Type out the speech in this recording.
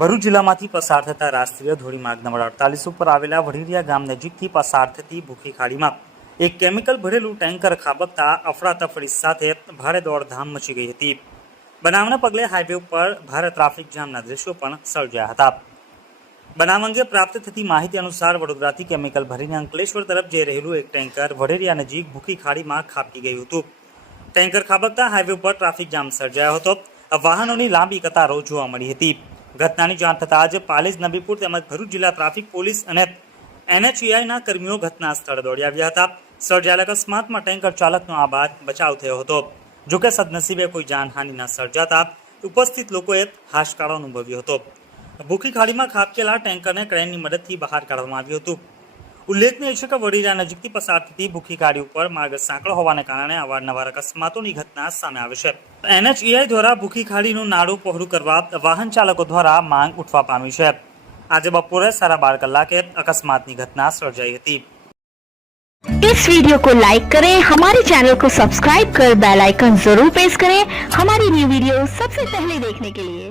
ભરૂચ જિલ્લામાંથી પસાર થતા રાષ્ટ્રીય ધોરીમાર્ગ નંબર 48 ઉપર આવેલા વઢેરિયા ગામ નજીકથી પસાર થતી ભૂખી ખાડીમાં એક કેમિકલ ભરેલું ટેન્કર ખાબકતા અફરાતફરી સાથે ભારે દોડધામ મચી ગઈ હતી। બનાવના પગલે હાઈવે ઉપર ભારે ટ્રાફિક જામના દ્રશ્યો પણ સર્જાયા હતા। બનાવ અંગે પ્રાપ્ત થતી માહિતી અનુસાર વડોદરાથી કેમિકલ ભરીને અંકલેશ્વર તરફ જઈ રહેલું એક ટેન્કર વઢેરિયા નજીક ભૂખી ખાડીમાં ખાબકી ગયું હતું। ટેન્કર ખાબકતા હાઈવે ઉપર ટ્રાફિક જામ સર્જાયો હતો। વાહનોની લાંબી કતારો જોવા મળી હતી। ઘટનાની જાણ થતાં જ પાલેજ, નબીપુર તેમજ ભરૂચ જિલ્લા ટ્રાફિક પોલીસ અને NHAIના કર્મીઓ ઘટના સ્થળે દોડી આવ્યા હતા। સર્જાયેલા અકસ્માતમાં ટેન્કર ચાલકનો આબાદ બચાવ થયો હતો। જોકે સદનસીબે કોઈ જાનહાનિ ન સર્જાતા ઉપસ્થિત લોકોએ હાશકારો અનુભવ્યો હતો। ભૂખી ખાડીમાં ખાબકેલા ટેન્કરને ક્રેનની મદદથી બહાર કાઢવામાં આવ્યું હતું। ઉલ્લેખનીય છે કે વઢેરિયા નજીકથી પસાર થતી ભૂખી ખાડી ઉપર માર્ગ સાંકડો હોવાને કારણે અવારનવાર અકસ્માતોની ઘટના સામે આવે છે। NHAI દ્વારા ભૂખી ખાડીનું નાડું પહોળું કરવા વાહન ચાલકો દ્વારા માંગ ઉઠવા પામી છે। આજે બપોરે 12:30 કલાકે અકસ્માતની घटना સર્જાઈ હતી। इस वीडियो को लाइक करें, हमारे चैनल को सब्सक्राइब कर बेल आइकन जरूर प्रेस करें हमारी न्यू वीडियो सबसे पहले देखने के लिए।